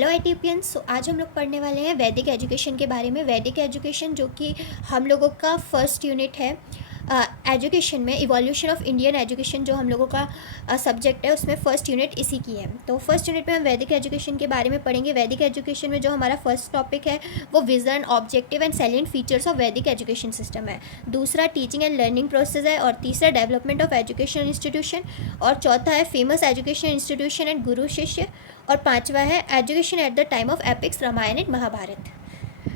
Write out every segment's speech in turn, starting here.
Hello आईटीपियंस। आज हम लोग पढ़ने वाले हैं वैदिक एजुकेशन के बारे में। वैदिक एजुकेशन जो कि हम लोगों का फर्स्ट यूनिट है एजुकेशन में। इवोल्यूशन ऑफ इंडियन एजुकेशन जो हम लोगों का सब्जेक्ट है, उसमें फ़र्स्ट यूनिट इसी की है। तो फर्स्ट यूनिट में हम वैदिक एजुकेशन के बारे में पढ़ेंगे। वैदिक एजुकेशन में जो हमारा फर्स्ट टॉपिक है वो vision, objective and salient features of Vedic education system है। दूसरा टीचिंग एंड लर्निंग प्रोसेस है। और तीसरा डेवलपमेंट ऑफ एजुकेशनल इंस्टीट्यूशन। और चौथा है फेमस एजुकेशन इंस्टीट्यूशन एंड गुरु शिष्य। और पांचवा है education at the time of epics, Ramayana and Mahabharata.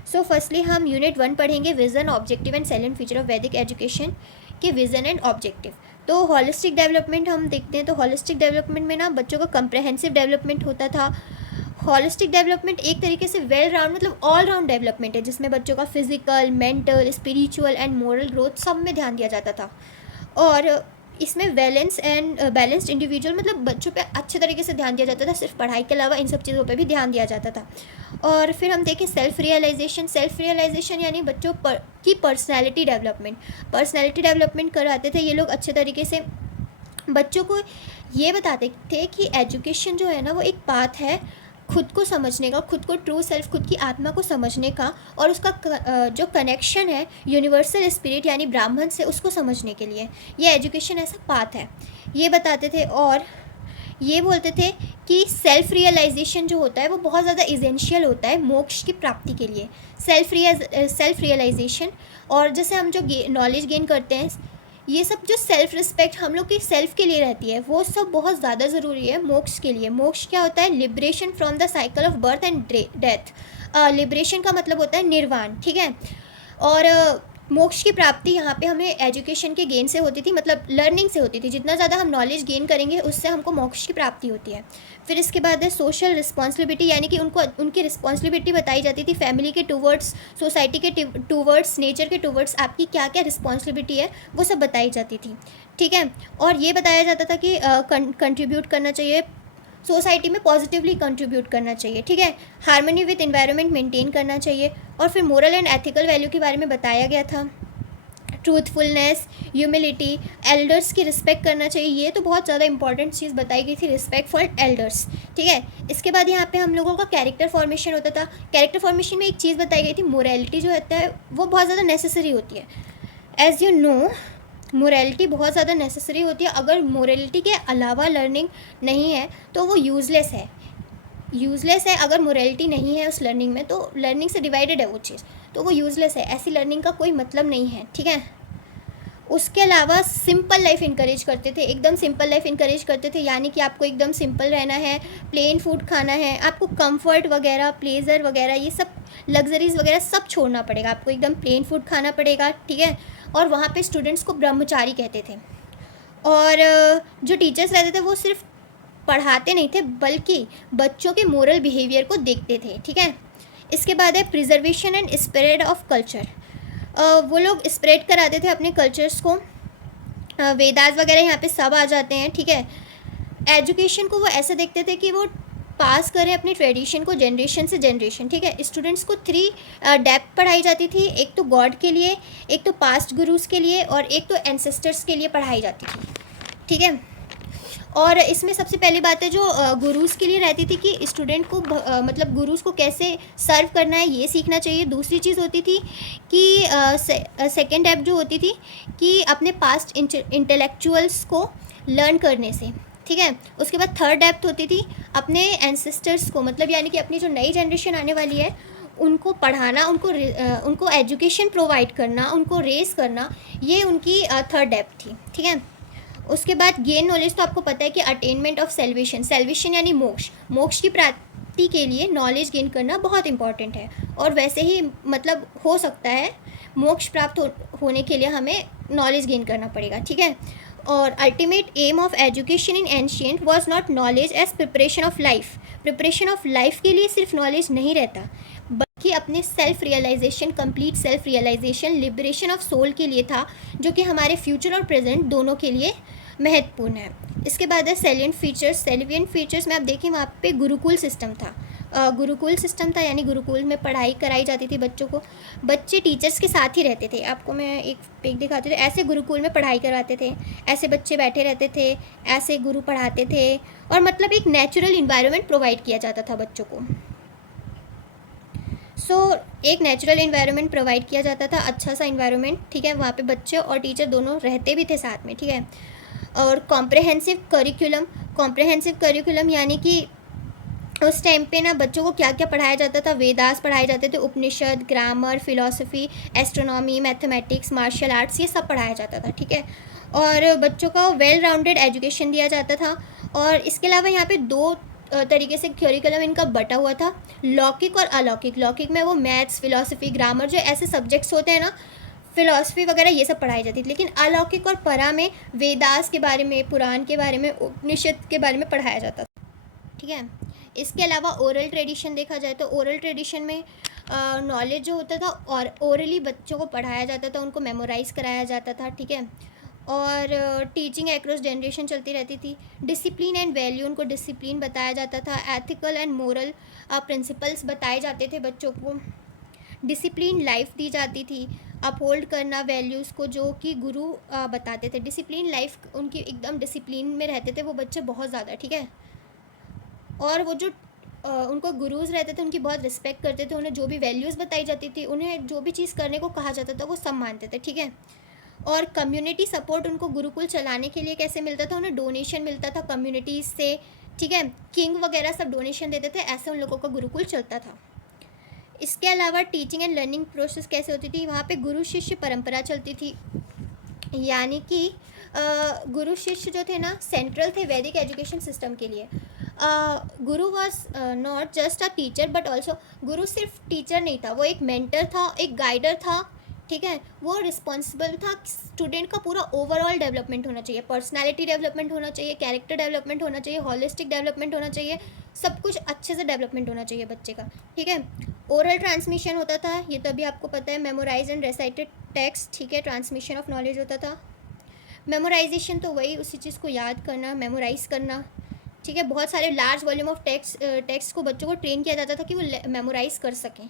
So firstly हम यूनिट 1 पढ़ेंगे, vision, objective and salient feature of Vedic education के विजन एंड ऑब्जेक्टिव। तो हॉलिस्टिक डेवलपमेंट हम देखते हैं। तो हॉलिस्टिक डेवलपमेंट में ना बच्चों का कंप्रहेंसिव डेवलपमेंट होता था। हॉलिस्टिक डेवलपमेंट एक तरीके से वेल राउंड मतलब ऑल राउंड डेवलपमेंट है, जिसमें बच्चों का physical, mental, spiritual and moral growth सब में ध्यान दिया जाता था। और इसमें बैलेंस्ड इंडिविजुअल मतलब बच्चों पे अच्छे तरीके से ध्यान दिया जाता था। सिर्फ पढ़ाई के अलावा इन सब चीज़ों पे भी ध्यान दिया जाता था। और फिर हम देखें सेल्फ रियलाइजेशन यानी बच्चों की पर्सनैलिटी डेवलपमेंट कराते थे ये लोग अच्छे तरीके से। बच्चों को ये बताते थे कि एजुकेशन जो है ना वो एक पाथ है खुद को समझने का, खुद को ट्रू सेल्फ, खुद की आत्मा को समझने का, और उसका जो कनेक्शन है यूनिवर्सल स्पिरिट यानी ब्राह्मण से, उसको समझने के लिए ये एजुकेशन ऐसा पाथ है, ये बताते थे। और ये बोलते थे कि सेल्फ रियलाइजेशन जो होता है वो बहुत ज़्यादा इसेंशियल होता है मोक्ष की प्राप्ति के लिए। सेल्फ रियलाइजेशन, और जैसे हम जो नॉलेज गेन करते हैं, ये सब जो सेल्फ रिस्पेक्ट हम लोग की सेल्फ के लिए रहती है, वो सब बहुत ज़्यादा ज़रूरी है मोक्ष के लिए। मोक्ष क्या होता है? Liberation from the cycle of birth and death. Liberation का मतलब होता है निर्वाण, ठीक है। और मोक्ष की प्राप्ति यहाँ पे हमें एजुकेशन के गेन से होती थी, मतलब लर्निंग से होती थी। जितना ज़्यादा हम नॉलेज गेन करेंगे उससे हमको मोक्ष की प्राप्ति होती है। फिर इसके बाद है सोशल रिस्पॉन्सिबिलिटी, यानी कि उनको उनकी रिस्पॉन्सिबिलिटी बताई जाती थी फैमिली के टूवर्ड्स, सोसाइटी के टूवर्ड्स, नेचर के टूवर्ड्स आपकी क्या क्या रिस्पॉन्सिबिलिटी है वो सब बताई जाती थी, ठीक है। और ये बताया जाता था कि कंट्रीब्यूट करना चाहिए सोसाइटी में, पॉजिटिवली कंट्रीब्यूट करना चाहिए, ठीक है। हार्मनी विद एनवायरनमेंट मेंटेन करना चाहिए। और फिर मोरल एंड एथिकल वैल्यू के बारे में बताया गया था। ट्रूथफुलनेस, ह्यूमिलिटी, एल्डर्स की रिस्पेक्ट करना चाहिए, ये तो बहुत ज़्यादा इंपॉर्टेंट चीज़ बताई गई थी, रिस्पेक्ट फॉर एल्डर्स, ठीक है। इसके बाद यहाँ पे हम लोगों का कैरेक्टर फॉर्मेशन होता था। कैरेक्टर फॉर्मेशन में एक चीज़ बताई गई थी, मोरालिटी जो होता है वो बहुत ज़्यादा नेसेसरी होती है। एज यू नो, मोरालिटी बहुत ज़्यादा नेसेसरी होती है। अगर मोरालिटी के अलावा लर्निंग नहीं है तो वो यूज़लेस है। अगर मोरालिटी नहीं है उस लर्निंग में तो लर्निंग से डिवाइडेड है वो चीज़, तो वो यूज़लेस है। ऐसी लर्निंग का कोई मतलब नहीं है, ठीक है। उसके अलावा सिंपल लाइफ इंकरेज करते थे, एकदम सिंपल लाइफ इंकरेज करते थे, यानी कि आपको एकदम सिंपल रहना है, प्लेन फूड खाना है, आपको कंफर्ट वगैरह, प्लेजर वगैरह, ये सब लग्जरीज वगैरह सब छोड़ना पड़ेगा, आपको एकदम प्लेन फूड खाना पड़ेगा, ठीक है। और वहाँ पे स्टूडेंट्स को ब्रह्मचारी कहते थे। और जो टीचर्स रहते थे वो सिर्फ पढ़ाते नहीं थे बल्कि बच्चों के मोरल बिहेवियर को देखते थे, ठीक है। इसके बाद है preservation and spread of culture. वो लोग स्प्रेड कराते थे अपने कल्चर्स को। वेदास वगैरह यहाँ पे सब आ जाते हैं, ठीक है। एजुकेशन को वो ऐसे देखते थे कि वो पास करें अपने ट्रेडिशन को जनरेशन से जनरेशन, ठीक है। स्टूडेंट्स को 3 डेप्थ पढ़ाई जाती थी, एक तो गॉड के लिए, एक तो पास्ट गुरुज के लिए, और एक तो एंसेस्टर्स के लिए पढ़ाई जाती थी, ठीक है। और इसमें सबसे पहली बात है जो गुरुज़ के लिए रहती थी कि स्टूडेंट को मतलब गुरुज़ को कैसे सर्व करना है ये सीखना चाहिए। दूसरी चीज़ होती थी कि सेकेंड एप जो होती थी कि अपने पास्ट इंटेलेक्चुअल्स को लर्न करने से, ठीक है। उसके बाद थर्ड डेप्थ होती थी अपने एंसेस्टर्स को, मतलब यानी कि अपनी जो नई जनरेशन आने वाली है उनको पढ़ाना, उनको एजुकेशन प्रोवाइड करना, उनको रेस करना, ये उनकी थर्ड डेप्थ थी, ठीक है। उसके बाद गेन नॉलेज, तो आपको पता है कि अटेनमेंट ऑफ सेल्वेशन यानी मोक्ष की प्राप्ति के लिए नॉलेज गेन करना बहुत इंपॉर्टेंट है। और वैसे ही मतलब हो सकता है मोक्ष प्राप्त होने के लिए हमें नॉलेज गेन करना पड़ेगा, ठीक है। और ultimate aim of education in ancient was not knowledge as preparation of life के लिए सिर्फ नॉलेज नहीं रहता, बल्कि अपने self realisation, complete self realisation, liberation of soul के लिए था, जो कि हमारे फ्यूचर और प्रेजेंट दोनों के लिए महत्वपूर्ण है। इसके बाद है सैलिएंट फीचर्स में आप देखें वहाँ पे गुरुकुल सिस्टम था। यानी गुरुकुल में पढ़ाई कराई जाती थी बच्चों को, बच्चे टीचर्स के साथ ही रहते थे। आपको मैं एक पिक दिखाती हूँ, ऐसे गुरुकुल में पढ़ाई करवाते थे, ऐसे बच्चे बैठे रहते थे, ऐसे गुरु पढ़ाते थे, और मतलब एक नेचुरल इन्वायरमेंट प्रोवाइड किया जाता था बच्चों को। सो एक नेचुरल इन्वायरमेंट प्रोवाइड किया जाता था, अच्छा सा इन्वायरमेंट, ठीक है, वहाँ पे बच्चे और टीचर दोनों रहते भी थे साथ में, ठीक है। और कॉम्प्रहेंसिव करिकुलम यानी कि उस टाइम पे ना बच्चों को क्या क्या पढ़ाया जाता था, वेदास पढ़ाए जाते थे, Upanishad, grammar, philosophy, astronomy, mathematics, martial arts, ये सब पढ़ाया जाता था, ठीक है। और बच्चों का वेल राउंडेड एजुकेशन दिया जाता था। और इसके अलावा यहाँ पे दो तरीके से करिकुलम इनका बटा हुआ था, लौकिक और अलौकिक। लौकिक में वो मैथ्स, फिलॉसफी, ग्रामर, जो ऐसे सब्जेक्ट्स होते हैं ना, फिलॉसफी वगैरह ये सब पढ़ाई जाती थी। लेकिन अलौकिक और परा में वेदास के बारे में, पुराण के बारे में, उपनिषद के बारे में पढ़ाया जाता था, ठीक है। इसके अलावा ओरल ट्रेडिशन देखा जाए तो ओरल ट्रेडिशन में नॉलेज जो होता था और ओरली बच्चों को पढ़ाया जाता था, उनको मेमोराइज़ कराया जाता था, ठीक है। और टीचिंग एक्रॉस जनरेशन चलती रहती थी। डिसिप्लिन एंड वैल्यू, उनको डिसिप्लिन बताया जाता था। एथिकल एंड मोरल प्रिंसिपल्स बताए जाते थे बच्चों को। डिसिप्लिन लाइफ दी जाती थी, अपहोल्ड करना वैल्यूज़ को, जो कि गुरु बताते थे। डिसिप्लिन लाइफ, उनकी एकदम डिसिप्लिन में रहते थे वो बच्चे बहुत ज़्यादा, ठीक है। और वो जो उनको गुरुज़ रहते थे उनकी बहुत रिस्पेक्ट करते थे, उन्हें जो भी वैल्यूज़ बताई जाती थी, उन्हें जो भी चीज़ करने को कहा जाता था वो सब मानते थे, ठीक है। और कम्युनिटी सपोर्ट उनको गुरुकुल चलाने के लिए कैसे मिलता था, उन्हें डोनेशन मिलता था कम्युनिटीज़ से, ठीक है। किंग वगैरह सब डोनेशन देते थे, ऐसे उन लोगों का गुरुकुल चलता था। इसके अलावा टीचिंग एंड लर्निंग प्रोसेस कैसे होती थी, वहाँ पे गुरु शिष्य परंपरा चलती थी। यानी कि गुरु शिष्य जो थे ना, सेंट्रल थे वैदिक एजुकेशन सिस्टम के लिए। गुरु was not just a teacher but also, गुरु सिर्फ टीचर नहीं था, वो एक मेंटर था, एक गाइडर था, ठीक है। वो रिस्पॉन्सिबल था स्टूडेंट का पूरा ओवरऑल डेवलपमेंट होना चाहिए, पर्सनालिटी डेवलपमेंट होना चाहिए, कैरेक्टर डेवलपमेंट होना चाहिए, होलिस्टिक डेवलपमेंट होना चाहिए, सब कुछ अच्छे से डेवलपमेंट होना चाहिए बच्चे का, ठीक है। ओरल ट्रांसमिशन होता था, ये तो अभी आपको पता है, मेमोराइज एंड रेसाइटेड टेक्स्ट, ठीक है, ट्रांसमिशन ऑफ नॉलेज होता था। मेमोराइजेशन तो वही उसी चीज़ को याद करना, मेमोराइज़ करना, ठीक है। बहुत सारे लार्ज वॉल्यूम ऑफ टेक्स्ट को बच्चों को ट्रेन किया जाता था कि वो मेमोराइज़ कर सकें,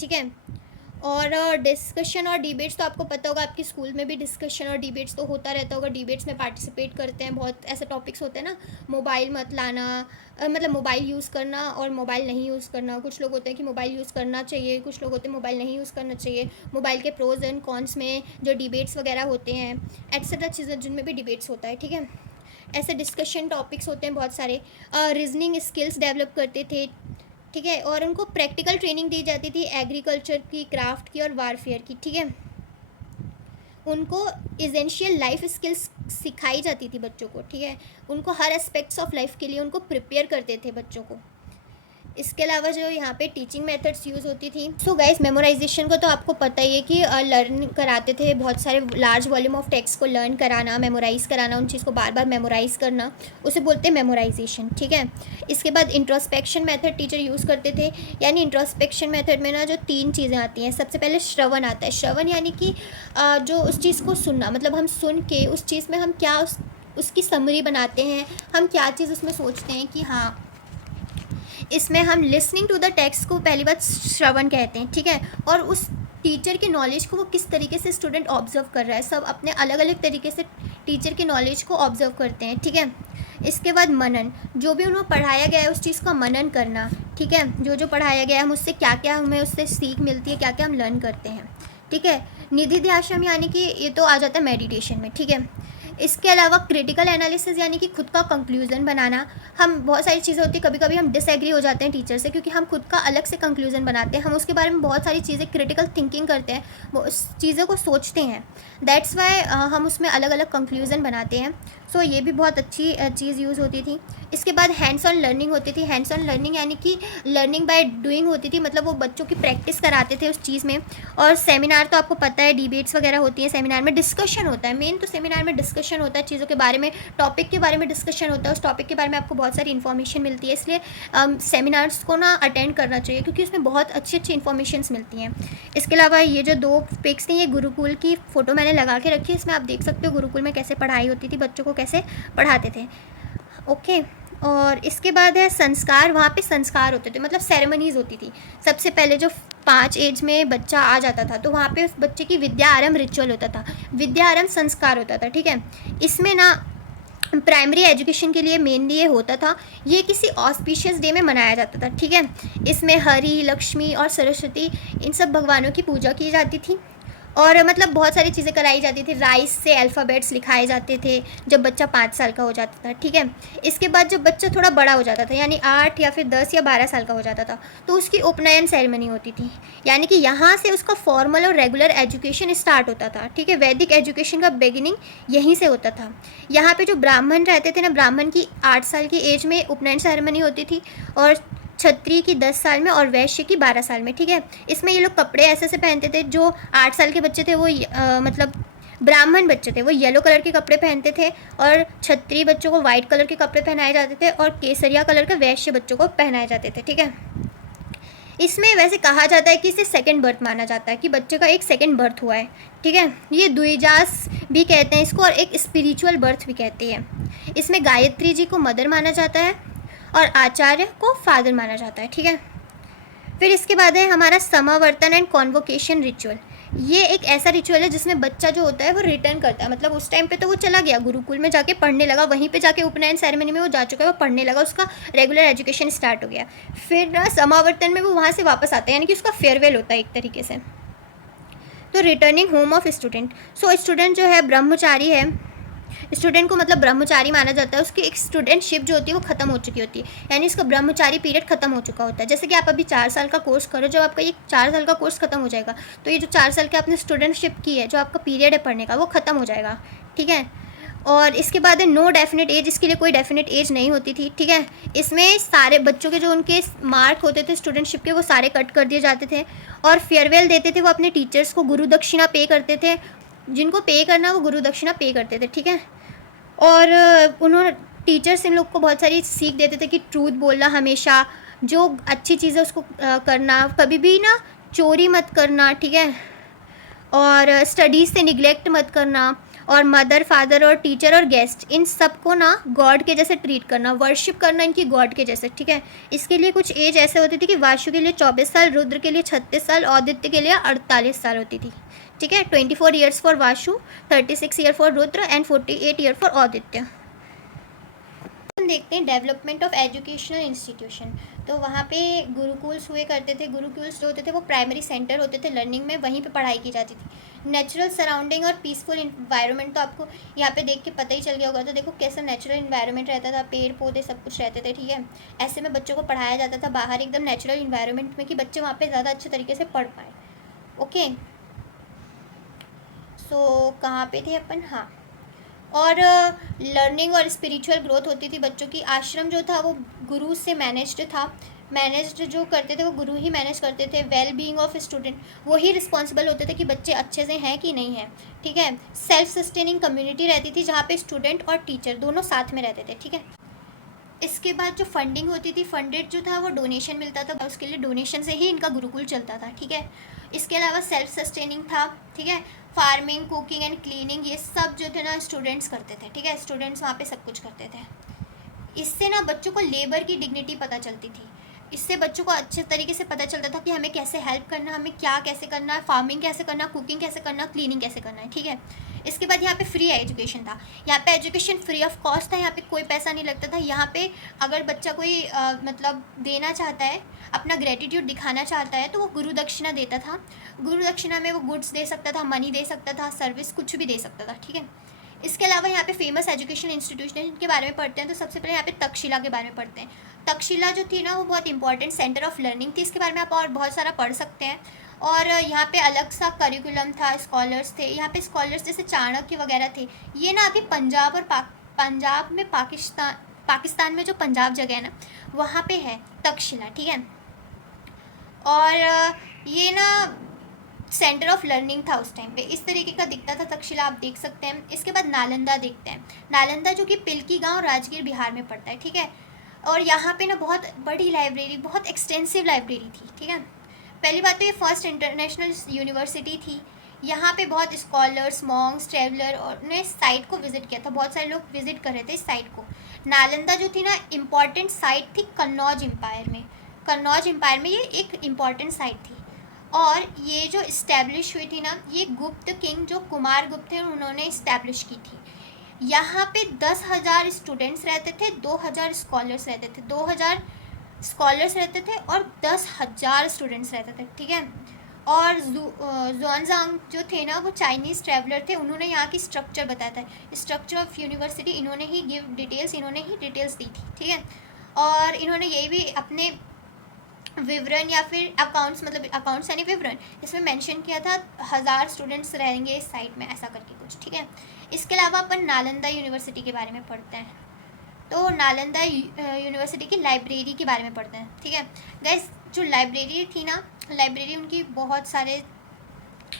ठीक है। और डिस्कशन और डिबेट्स तो आपको पता होगा, आपके स्कूल में भी डिस्कशन और डिबेट्स तो होता रहता होगा, डिबेट्स में पार्टिसिपेट करते हैं। बहुत ऐसे टॉपिक्स होते हैं ना, मोबाइल मत लाना, मतलब मोबाइल यूज़ करना और मोबाइल नहीं यूज़ करना। कुछ लोग होते हैं कि मोबाइल यूज़ करना चाहिए, कुछ लोग होते हैं मोबाइल नहीं यूज़ करना चाहिए। मोबाइल के प्रोज एंड कॉन्स में जो डिबेट्स वगैरह होते हैं, एक्सेट्रा चीज़ें जिनमें भी डिबेट्स होता है, ठीक है। ऐसे डिस्कशन टॉपिक्स होते हैं बहुत सारे। रीजनिंग स्किल्स डेवलप करते थे, ठीक है। और उनको प्रैक्टिकल ट्रेनिंग दी जाती थी, एग्रीकल्चर की, क्राफ्ट की और वारफेयर की, ठीक है। उनको एसेंशियल लाइफ स्किल्स सिखाई जाती थी बच्चों को, ठीक है। उनको हर एस्पेक्ट्स ऑफ लाइफ के लिए उनको प्रिपेयर करते थे बच्चों को। इसके अलावा जो यहाँ पे टीचिंग मेथड्स यूज़ होती थी, सो गाइस मेमोराइजेशन को तो आपको पता ही है कि लर्न कराते थे, बहुत सारे लार्ज वॉल्यूम ऑफ टेक्स्ट को लर्न कराना, मेमोराइज़ कराना, उन चीज़ को बार बार मेमोराइज़ करना, उसे बोलते हैं मेमोराइजेशन, ठीक है। इसके बाद इंट्रोस्पेक्शन मेथड टीचर यूज़ करते थे। यानी इंट्रोस्पेक्शन मेथड में ना जो 3 चीज़ें आती हैं, सबसे पहले श्रवण आता है। श्रवण यानी कि जो उस चीज़ को सुनना, मतलब हम सुन के उस चीज़ में हम क्या उसकी समरी बनाते हैं, हम क्या चीज़ उसमें सोचते हैं कि हाँ इसमें हम लिसनिंग टू द टेक्स्ट को पहली बात श्रवण कहते हैं, ठीक है। और उस टीचर की नॉलेज को वो किस तरीके से स्टूडेंट ऑब्जर्व कर रहा है, सब अपने अलग अलग तरीके से टीचर की नॉलेज को ऑब्जर्व करते हैं, ठीक है। इसके बाद मनन, जो भी उन्हें पढ़ाया गया है उस चीज़ का मनन करना, ठीक है। जो जो पढ़ाया गया है हम उससे क्या क्या हमें उससे सीख मिलती है, क्या क्या हम लर्न करते हैं, ठीक है। निधि ध्यान यानी कि ये तो आ जाता है मेडिटेशन में, ठीक है। इसके अलावा क्रिटिकल एनालिसिस यानी कि खुद का कंक्लूजन बनाना। हम बहुत सारी चीज़ें होती है, कभी कभी हम डिसएग्री हो जाते हैं टीचर से, क्योंकि हम खुद का अलग से कंक्लूजन बनाते हैं, हम उसके बारे में बहुत सारी चीज़ें क्रिटिकल थिंकिंग करते हैं, वो उस चीज़ों को सोचते हैं, दैट्स वाई हम उसमें अलग अलग कंक्लूजन बनाते हैं। सो ये भी बहुत अच्छी चीज़ यूज़ होती थी। इसके बाद हैंड्स ऑन लर्निंग होती थी। हैंड्स ऑन लर्निंग यानी कि लर्निंग बाय डूइंग होती थी, मतलब वो बच्चों की प्रैक्टिस कराते थे उस चीज़ में। और सेमिनार तो आपको पता है, डिबेट्स वगैरह होती हैं, सेमिनार में डिस्कशन होता है, मेन तो सेमिनार में डिस्कशन होता है, चीज़ों के बारे में, टॉपिक के बारे में डिस्कशन होता है, उस टॉपिक के बारे में आपको बहुत सारी इन्फॉर्मेशन मिलती है। इसलिए सेमिनार्स को ना अटेंड करना चाहिए, क्योंकि उसमें बहुत अच्छी अच्छी इन्फॉर्मेशन मिलती हैं। इसके अलावा ये जो 2 पिक्स थी, ये गुरुकुल की फ़ोटो मैंने लगा के रखी है, इसमें आप देख सकते हो गुरुकुल में कैसे पढ़ाई होती थी, बच्चों को कैसे पढ़ाते थे, ओके। और इसके बाद है संस्कार। वहाँ पे संस्कार होते थे, मतलब सेरेमनीज़ होती थी। सबसे पहले जो 5 एज में बच्चा आ जाता था तो वहाँ पे उस बच्चे की विद्या आरंभ रिचुअल होता था, विद्या आरंभ संस्कार होता था, ठीक है। इसमें ना प्राइमरी एजुकेशन के लिए मेनली ये होता था। ये किसी ऑस्पिशियस डे में मनाया जाता था, ठीक है। इसमें हरि, लक्ष्मी और सरस्वती, इन सब भगवानों की पूजा की जाती थी और मतलब बहुत सारी चीज़ें कराई जाती थी। राइस से अल्फ़ाबेट्स लिखाए जाते थे जब बच्चा 5 साल का हो जाता था, ठीक है। इसके बाद जब बच्चा थोड़ा बड़ा हो जाता था, यानी 8 या फिर 10 या 12 साल का हो जाता था, तो उसकी उपनयन सेरेमनी होती थी, यानी कि यहाँ से उसका फॉर्मल और रेगुलर एजुकेशन स्टार्ट होता था, ठीक है। वैदिक एजुकेशन का बिगिनिंग यहीं से होता था। यहाँ पे जो ब्राह्मण रहते थे ना, ब्राह्मण की 8 साल की एज में उपनयन सेरेमनी होती थी और क्षत्रिय की 10 साल में और वैश्य की 12 साल में, ठीक है। इसमें ये लोग कपड़े ऐसे से पहनते थे। जो 8 साल के बच्चे थे वो मतलब ब्राह्मण बच्चे थे वो येलो कलर के कपड़े पहनते थे और क्षत्रिय बच्चों को वाइट कलर के कपड़े पहनाए जाते थे और केसरिया कलर के वैश्य बच्चों को पहनाए जाते थे, ठीक है। इसमें वैसे कहा जाता है कि इसे सेकंड बर्थ माना जाता है, कि बच्चे का एक सेकंड बर्थ हुआ है, ठीक है। ये द्विजास भी कहते हैं इसको और एक स्पिरिचुअल बर्थ भी कहते हैं। इसमें गायत्री जी को मदर माना जाता है और आचार्य को फादर माना जाता है, ठीक है। फिर इसके बाद है हमारा समावर्तन एंड कॉन्वोकेशन रिचुअल। ये एक ऐसा रिचुअल है जिसमें बच्चा जो होता है वो रिटर्न करता है, मतलब उस टाइम पे तो वो चला गया गुरुकुल में जाके पढ़ने लगा, वहीं पे जाके उपनयन सेरेमनी में वो जा चुका है, वो पढ़ने लगा, उसका रेगुलर एजुकेशन स्टार्ट हो गया। फिर ना समावर्तन में वो वहाँ से वापस आता है, यानी कि उसका फेयरवेल होता है एक तरीके से। तो returning home of student, so student जो है ब्रह्मचारी है, स्टूडेंट को मतलब ब्रह्मचारी माना जाता है। उसकी एक स्टूडेंटशिप जो होती है वो खत्म हो चुकी होती है, यानी इसका ब्रह्मचारी पीरियड खत्म हो चुका होता है। जैसे कि आप अभी 4 साल का कोर्स करो, जब आपका ये 4 साल का कोर्स खत्म हो जाएगा तो ये जो 4 साल के आपने स्टूडेंटशिप की है, जो आपका पीरियड है पढ़ने का, वो खत्म हो जाएगा, ठीक है। और इसके बाद है नो डेफिनेट एज, इसके लिए कोई डेफिनेट एज नहीं होती थी, ठीक है। इसमें सारे बच्चों के जो उनके मार्क होते थे स्टूडेंटशिप के वो सारे कट कर दिए जाते थे और फेयरवेल देते थे वो अपने टीचर्स को, गुरु दक्षिणा पे करते थे, जिनको पे करना वो गुरु दक्षिणा पे करते थे, ठीक है। और उन्होंने टीचर्स इन लोग को बहुत सारी सीख देते थे कि ट्रूथ बोलना हमेशा, जो अच्छी चीज़ है उसको करना, कभी भी ना चोरी मत करना, ठीक है। और स्टडीज़ से निगलेक्ट मत करना और मदर, फादर और टीचर और गेस्ट इन सबको ना गॉड के जैसे ट्रीट करना, वर्शिप करना इनकी गॉड के जैसे, ठीक है। इसके लिए कुछ एज ऐसे होती थी कि वाशु के लिए 24 साल, रुद्र के लिए 36 साल, आदित्य के लिए 48 साल होती थी, ठीक है। 24 years for Vashu, 36 year for Rudra and 48 year for Aditya. हम देखते हैं डेवलपमेंट ऑफ एजुकेशनल इंस्टीट्यूशन। तो वहाँ पे गुरुकुल्स हुए करते थे। गुरुकुल्स जो होते थे वो प्राइमरी सेंटर होते थे लर्निंग में, वहीं पे पढ़ाई की जाती थी। नेचुरल सराउंडिंग और पीसफुल इन्वायरमेंट तो आपको यहाँ पे देख के पता ही चल गया होगा। तो देखो कैसा नेचुरल इन्वायरमेंट रहता था, पेड़ पौधे सब कुछ रहते थे, ठीक है। ऐसे में बच्चों को पढ़ाया जाता था बाहर एकदम नेचुरल इन्वायरमेंट में, कि बच्चे वहाँ पर ज़्यादा अच्छे तरीके से पढ़ पाए। ओके, सो कहाँ पे थे अपन, हाँ। और लर्निंग और स्पिरिचुअल ग्रोथ होती थी बच्चों की। आश्रम जो था वो गुरु से मैनेज्ड था, मैनेज्ड जो करते थे वो गुरु ही मैनेज करते थे। वेल बीइंग ऑफ स्टूडेंट, वही रिस्पॉन्सिबल होते थे कि बच्चे अच्छे से हैं कि नहीं हैं, ठीक है। सेल्फ सस्टेनिंग कम्युनिटी रहती थी जहाँ पे स्टूडेंट और टीचर दोनों साथ में रहते थे, ठीक है। इसके बाद जो फंडिंग होती थी, फंडेड जो था वो डोनेशन मिलता था, उसके लिए डोनेशन से ही इनका गुरुकुल चलता था, ठीक है। इसके अलावा सेल्फ सस्टेनिंग था, ठीक है। फार्मिंग, कुकिंग एंड क्लीनिंग ये सब जो थे ना स्टूडेंट्स करते थे, ठीक है। स्टूडेंट्स वहाँ पे सब कुछ करते थे। इससे ना बच्चों को लेबर की डिग्निटी पता चलती थी। इससे बच्चों को अच्छे तरीके से पता चलता था कि हमें कैसे हेल्प करना, हमें क्या कैसे करना है, फार्मिंग कैसे करना, कुकिंग कैसे करना, क्लीनिंग कैसे करना है, ठीक है। इसके बाद यहाँ पे फ्री एजुकेशन था। यहाँ पे एजुकेशन फ्री ऑफ कॉस्ट था, यहाँ पे कोई पैसा नहीं लगता था। यहाँ पे अगर बच्चा कोई मतलब देना चाहता है, अपना ग्रेटिट्यूड दिखाना चाहता है, तो वो गुरु दक्षिणा देता था। गुरु दक्षिणा में वो गुड्स दे सकता था, मनी दे सकता था, सर्विस कुछ भी दे सकता था, ठीक है। इसके अलावा यहाँ पे फेमस एजुकेशन इंस्टीट्यूशन के बारे में पढ़ते हैं। तो सबसे पहले यहाँ पे तक्षशिला के बारे में पढ़ते हैं। तक्षशिला जो थी ना वो बहुत इंपॉर्टेंट सेंटर ऑफ लर्निंग थी। इसके बारे में आप और बहुत सारा पढ़ सकते हैं। और यहाँ पे अलग सा करिकुलम था, स्कॉलर्स थे यहाँ पे। स्कॉलर्स जैसे चाणक्य वगैरह थे। ये ना अभी पंजाब और पंजाब में पाकिस्तान में जो पंजाब जगह है ना वहाँ पे है तक्षशिला, ठीक है। और ये ना सेंटर ऑफ लर्निंग था उस टाइम पे। इस तरीके का दिखता था तक्षशिला, आप देख सकते हैं। इसके बाद नालंदा देखते हैं। नालंदा जो कि पिलकी गांव, राजगीर, बिहार में पड़ता है, ठीक है। और यहाँ पे ना बहुत बड़ी लाइब्रेरी, बहुत एक्सटेंसिव लाइब्रेरी थी, ठीक है। पहली बात तो ये फर्स्ट इंटरनेशनल यूनिवर्सिटी थी। यहाँ पे बहुत स्कॉलर्स, मॉन्क्स, ट्रेवलर और ने साइट को विजिट किया था। बहुत सारे लोग विजिट कर रहे थे इस साइट को। नालंदा जो थी ना इम्पॉर्टेंट साइट थी कन्नौज एम्पायर में। कन्नौज एम्पायर में ये एक इम्पॉर्टेंट साइट थी। और ये जो इस्टेब्लिश हुई थी ना, ये गुप्त किंग जो कुमार गुप्त थे उन्होंने इस्टेब्लिश की थी। यहाँ पे 10,000 स्टूडेंट्स रहते थे, 2,000 स्कॉलर्स रहते थे, 2,000 स्कॉलर्स रहते थे और 10,000 स्टूडेंट्स रहते थे, ठीक है। और जुआनजांग जो थे ना, वो चाइनीज़ ट्रैवलर थे, उन्होंने यहाँ की स्ट्रक्चर बताया था, स्ट्रक्चर ऑफ यूनिवर्सिटी इन्होंने ही इन्होंने ही डिटेल्स दी थी, ठीक है। और इन्होंने ये भी अपने विवरण या फिर अकाउंट्स, मतलब अकाउंट्स यानी विवरण, इसमें मेंशन किया था 1,000 स्टूडेंट्स रहेंगे इस साइट में, ऐसा करके कुछ, ठीक है। इसके अलावा अपन नालंदा यूनिवर्सिटी के बारे में पढ़ते हैं। तो नालंदा यूनिवर्सिटी की लाइब्रेरी के बारे में पढ़ते हैं, ठीक है। गाइस, जो लाइब्रेरी थी ना, लाइब्रेरी उनकी बहुत सारे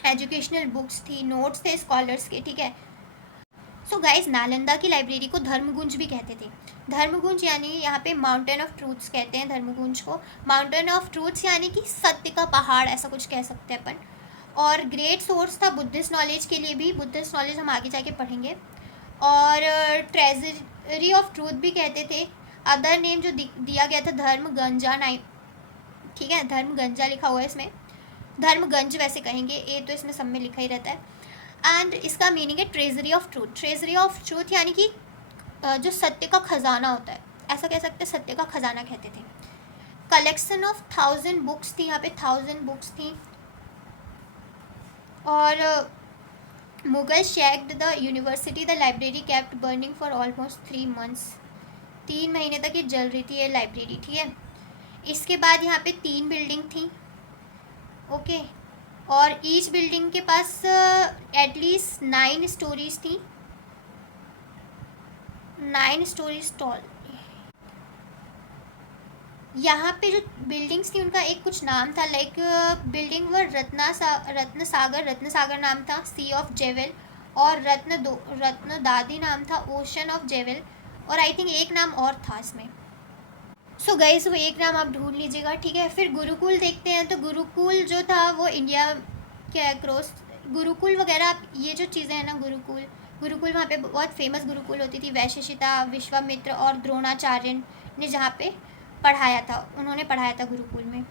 एजुकेशनल बुक्स थी, नोट्स थे स्कॉलर्स के, ठीक है। सो गाइस, नालंदा की लाइब्रेरी को धर्मगुंज भी कहते थे। धर्मगुंज यानी यहाँ पे माउंटेन ऑफ ट्रूथ्स कहते हैं धर्मगुंज को। माउंटेन ऑफ ट्रूथ्स यानी कि सत्य का पहाड़, ऐसा कुछ कह सकते हैं अपन। और ग्रेट सोर्स था बुद्धिस्ट नॉलेज के लिए भी, बुद्धिस्ट नॉलेज हम आगे जाके पढ़ेंगे। और ट्रेजरी ऑफ ट्रूथ भी कहते थे। अदर नेम जो दिया गया था धर्मगंजा नाइ, ठीक है, धर्मगंजा लिखा हुआ है इसमें, धर्मगंज वैसे कहेंगे, ये तो इसमें सब में लिखा ही रहता है। एंड इसका मीनिंग है treasury of truth. Treasury of truth यानी कि जो सत्य का खजाना होता है, ऐसा कह सकते हैं, सत्य का खजाना कहते थे। कलेक्शन ऑफ 1,000 बुक्स थी यहाँ पे, 1,000 बुक्स थी। और Mughal shaked the university, the library kept burning for almost 3 months। 3 महीने तक ये जल रही थी ये लाइब्रेरी, ठीक है। इसके बाद यहाँ पे 3 बिल्डिंग थी, ओके। और ईच बिल्डिंग के पास एटलीस्ट 9 स्टोरीज थी, 9 स्टोरीज टॉल। यहाँ पे जो बिल्डिंग्स थी उनका एक कुछ नाम था, लाइक बिल्डिंग व रत्न सागर नाम था, सी ऑफ जेवेल। और रत्नदादी नाम था, ओशन ऑफ जेवेल। और आई थिंक एक नाम और था इसमें। सो गाइस, वो एक नाम आप ढूंढ लीजिएगा, ठीक है। फिर गुरुकुल देखते हैं। तो गुरुकुल जो था वो इंडिया के अक्रॉस, गुरुकुल वगैरह, आप ये जो चीज़ें हैं ना, गुरुकुल वहाँ पे बहुत फेमस गुरुकुल होती थी। वैशशिता, विश्वामित्र और द्रोणाचार्य ने जहाँ पे पढ़ाया था, उन्होंने पढ़ाया था गुरुकुल में।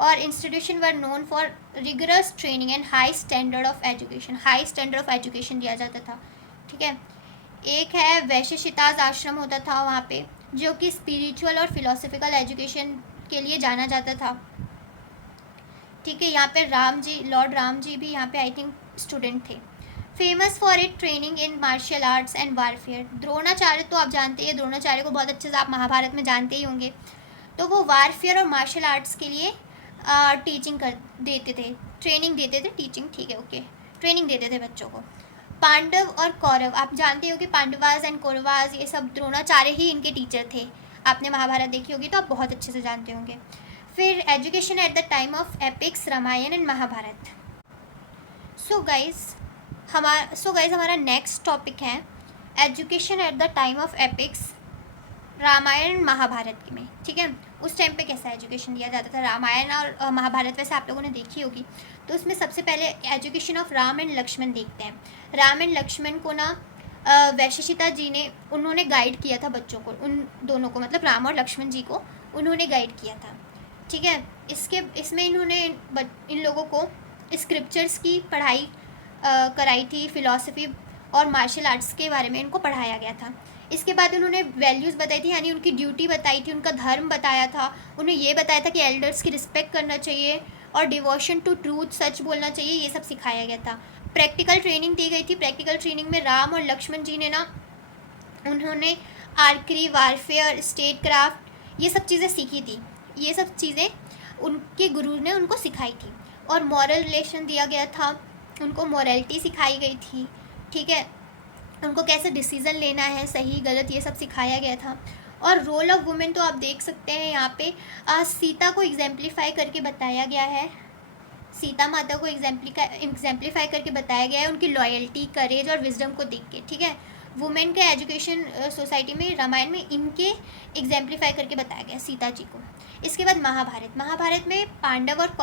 और institution were known for rigorous training and high standard of education, high standard of education दिया जाता था, ठीक है। एक है वैशशिताज आश्रम होता था वहाँ पे, जो कि स्पिरिचुअल और फिलोसफिकल एजुकेशन के लिए जाना जाता था, ठीक है। यहाँ पे लॉर्ड राम जी भी यहाँ पे आई थिंक स्टूडेंट थे। Famous for it training in martial arts and warfare. Dronacharya तो आप जानते हैं, द्रोणाचार्य को बहुत अच्छे से आप महाभारत में जानते ही होंगे। तो वो वारफेयर और मार्शल आर्ट्स के लिए टीचिंग देते थे, ट्रेनिंग देते थे, टीचिंग, ठीक है, ओके, ट्रेनिंग देते थे बच्चों को। पांडव और कौरव, आप जानते हो कि पांडवाज एंड कौरवाज ये सब द्रोणाचार्य ही इनके टीचर थे। आपने महाभारत देखी होगी तो आप बहुत अच्छे से जानते होंगे। फिर education at the time of epics, Ramayana and Mahabharata. So guys हमारा नेक्स्ट टॉपिक है education at the time of epics, Ramayana Mahabharata में, ठीक है। उस टाइम पे कैसा एजुकेशन दिया जाता था। रामायण और महाभारत वैसे आप लोगों ने देखी होगी। तो उसमें सबसे पहले education of Ram and Lakshman देखते हैं। राम एंड लक्ष्मण को ना वैशशिता जी ने, उन्होंने गाइड किया था बच्चों को, उन दोनों को, मतलब राम और लक्ष्मण जी को उन्होंने गाइड किया था, ठीक है। इसमें इन्होंने इन लोगों को स्क्रिप्चर्स की पढ़ाई कराई थी, फिलॉसफी और मार्शल आर्ट्स के बारे में इनको पढ़ाया गया था। इसके बाद उन्होंने वैल्यूज़ बताई थी, यानी उनकी ड्यूटी बताई थी, उनका धर्म बताया था। उन्हें ये बताया था कि एल्डर्स की रिस्पेक्ट करना चाहिए और डिवोशन टू ट्रूथ, सच बोलना चाहिए, ये सब सिखाया गया था। प्रैक्टिकल ट्रेनिंग दी गई थी। प्रैक्टिकल ट्रेनिंग में राम और लक्ष्मण जी ने ना, उन्होंने आर्करी, वारफेयर, स्टेट क्राफ्ट, ये सब चीज़ें सीखी थी। ये सब चीज़ें उनके गुरु ने उनको सिखाई थी। और मॉरल रिलेशन दिया गया था, उनको मॉरलिटी सिखाई गई थी, ठीक है। उनको कैसे डिसीज़न लेना है, सही गलत, ये सब सिखाया गया था। और रोल ऑफ वुमेन तो आप देख सकते हैं यहाँ पे सीता को एग्जाम्प्लीफाई करके बताया गया है। सीता माता को एग्जाम्प्लीफाई करके बताया गया है, उनकी लॉयल्टी, करेज और विजडम को देख के, ठीक है। वुमेन के एजुकेशन सोसाइटी में, रामायण में इनके एग्जाम्प्लीफाई करके बताया गया सीता जी को। इसके बाद महाभारत में पांडव और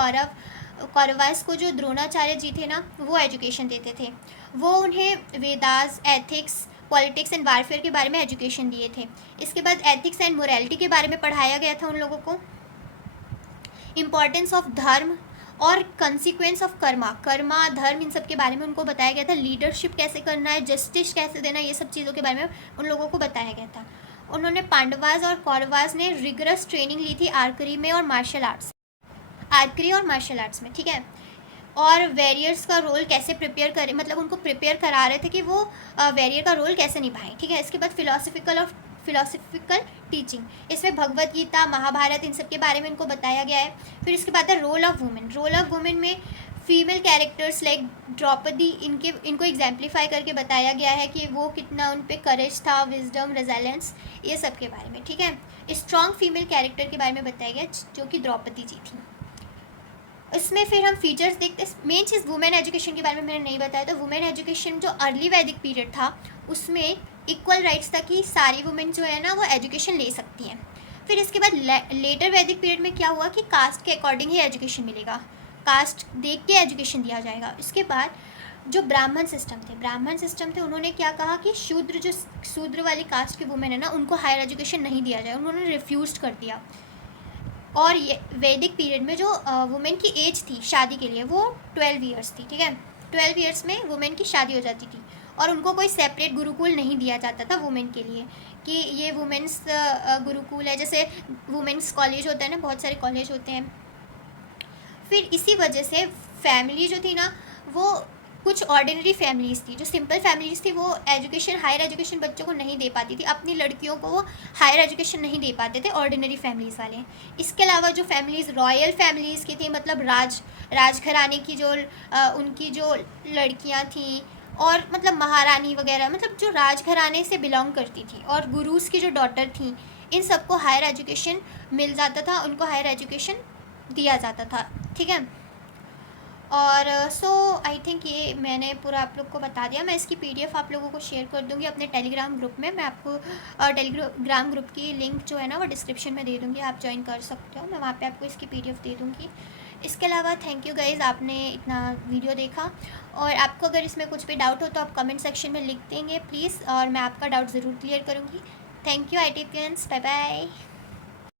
कौरवास को जो द्रोणाचार्य जी थे ना, वो एजुकेशन देते थे। वो उन्हें Vedas, ethics, politics and warfare के बारे में एजुकेशन दिए थे। इसके बाद एथिक्स एंड मोरालिटी के बारे में पढ़ाया गया था उन लोगों को। इम्पॉर्टेंस ऑफ धर्म और कंसिक्वेंस ऑफ कर्मा, कर्मा धर्म, इन सब के बारे में उनको बताया गया था। लीडरशिप कैसे करना है, जस्टिस कैसे देना है, ये सब चीज़ों के बारे में उन लोगों को बताया गया था। उन्होंने पांडवास और कौरवास ने रिगरस ट्रेनिंग ली थी आर्करी में और मार्शल आर्ट्स, आर्करी और मार्शल आर्ट्स में, ठीक है। और वेरियर्स का रोल कैसे प्रिपेयर करें, मतलब उनको प्रिपेयर करा रहे थे कि वो वेरियर का रोल कैसे निभाएं, ठीक है। इसके बाद फिलोसफिकल टीचिंग, इसमें भगवत गीता, महाभारत, इन सब के बारे में इनको बताया गया है। फिर इसके बाद है role of women. Role of women में फीमेल कैरेक्टर्स लाइक द्रौपदी, इनको एग्जाम्पलीफाई करके बताया गया है कि वो कितना उन पर करेज था, विजडम, रेजिलेंस, ये सब के बारे में, ठीक है। स्ट्रॉन्ग फीमेल कैरेक्टर के बारे में बताया गया जो कि द्रौपदी जी थी। इसमें फिर हम फीचर्स देखते हैं। मेन चीज़ वुमेन एजुकेशन के बारे में मैंने नहीं बताया, तो वुमेन एजुकेशन जो अर्ली वैदिक पीरियड था उसमें इक्वल राइट्स था कि सारी वुमेन जो है ना वो एजुकेशन ले सकती हैं। फिर इसके बाद लेटर वैदिक पीरियड में क्या हुआ कि कास्ट के अकॉर्डिंग ही एजुकेशन मिलेगा, कास्ट देख के एजुकेशन दिया जाएगा। इसके बाद जो ब्राह्मण सिस्टम थे, उन्होंने क्या कहा कि शूद्र वाली कास्ट के वुमेन है ना उनको हायर एजुकेशन नहीं दिया जाए, उन्होंने रिफ्यूज़ कर दिया। और ये वैदिक पीरियड में जो वुमेन की एज थी शादी के लिए वो 12 ईयर्स थी, ठीक है। 12 ईयर्स में वुमेन की शादी हो जाती थी और उनको कोई सेपरेट गुरुकुल नहीं दिया जाता था वुमेन के लिए कि ये वुमेन्स गुरुकुल है, जैसे वुमेन्स कॉलेज होता है ना, बहुत सारे कॉलेज होते हैं। फिर इसी वजह से फैमिली जो थी ना वो कुछ ऑर्डिनरी फैमिलीज़ थी, जो सिंपल फैमिलीज़ थी, वो हायर एजुकेशन बच्चों को नहीं दे पाती थी, अपनी लड़कियों को वो हायर एजुकेशन नहीं दे पाते थे, ऑर्डिनरी फैमिलीज़ वाले। इसके अलावा जो फैमिलीज़ रॉयल फैमिलीज़ की थी, मतलब राजघराने की उनकी जो लड़कियां थी और मतलब महारानी वगैरह, मतलब जो राजघराने से बिलोंग करती थी, और गुरुज की जो डॉटर थी, इन सबको हायर एजुकेशन मिल जाता था, उनको हायर एजुकेशन दिया जाता था, ठीक है। और सो आई थिंक ये मैंने पूरा आप लोग को बता दिया। मैं इसकी पीडीएफ आप लोगों को शेयर कर दूँगी अपने टेलीग्राम ग्रुप में। मैं आपको टेलीग्राम ग्रुप की लिंक जो है ना वो डिस्क्रिप्शन में दे दूँगी, आप ज्वाइन कर सकते हो, मैं वहाँ पे आपको इसकी पीडीएफ दे दूँगी। इसके अलावा थैंक यू गाइज़, आपने इतना वीडियो देखा, और आपको अगर इसमें कुछ भी डाउट हो तो आप कमेंट सेक्शन में लिख देंगे प्लीज़, और मैं आपका डाउट ज़रूर क्लियर करूँगी। Thank you ITPians, bye bye.